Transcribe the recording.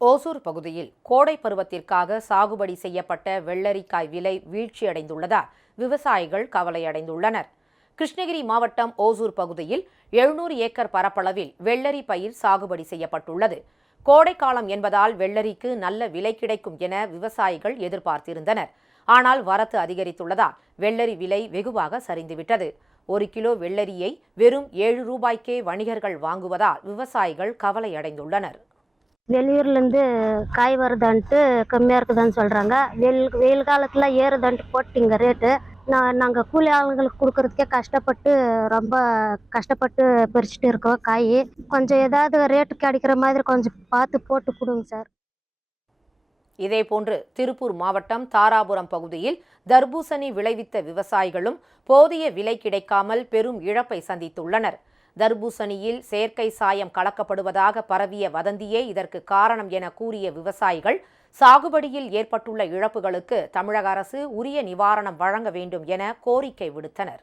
ஓசூர் பகுதியில் கோடை பருவத்திற்காக சாகுபடி செய்யப்பட்ட வெள்ளரிக்காய் விலை வீழ்ச்சியடைந்துள்ளதால் விவசாயிகள் கவலையடைந்துள்ளனர். கிருஷ்ணகிரி மாவட்டம் ஓசூர் பகுதியில் 700 ஏக்கர் பரப்பளவில் வெள்ளரி பயிர் சாகுபடி செய்யப்பட்டுள்ளது. கோடைக்காலம் என்பதால் வெள்ளரிக்கு நல்ல விலை கிடைக்கும் என விவசாயிகள் எதிர்பார்த்திருந்தனர். ஆனால் வரத்து அதிகரித்துள்ளதால் வெள்ளரி விலை வெகுவாக சரிந்துவிட்டது. 1 கிலோ வெள்ளரியை வெறும் 7 ரூபாய்க்கே வணிகர்கள் வாங்குவதால் விவசாயிகள் கவலையடைந்துள்ளனர். வெளியூர்லேருந்து காய் வருதான்ட்டு கம்மியாக இருக்குதான்னு சொல்கிறாங்க. வெயில் காலத்தில் ஏறுதான்ட்டு போட்டிங்க ரேட்டு. நாங்கள் கூலி ஆளுங்களுக்கு கொடுக்கறதுக்கே ரொம்ப கஷ்டப்பட்டு பறிச்சுட்டு இருக்கோம் காய். கொஞ்சம் ஏதாவது ரேட்டு கிடைக்கிற மாதிரி கொஞ்சம் பார்த்து போட்டு கொடுங்க சார். இதேபோன்று திருப்பூர் மாவட்டம் தாராபுரம் பகுதியில் தர்பூசணி விளைவித்த விவசாயிகளும் போதிய விலை கிடைக்காமல் பெரும் இழப்பை சந்தித்துள்ளனர். தர்பூசணியில் செயற்கை சாயம் கலக்கப்படுவதாக பரவிய வதந்தியே இதற்கு காரணம் என கூறிய விவசாயிகள் சாகுபடியில் ஏற்பட்டுள்ள இழப்புகளுக்கு தமிழக அரசு உரிய நிவாரணம் வழங்க வேண்டும் என கோரிக்கை விடுத்தனர்.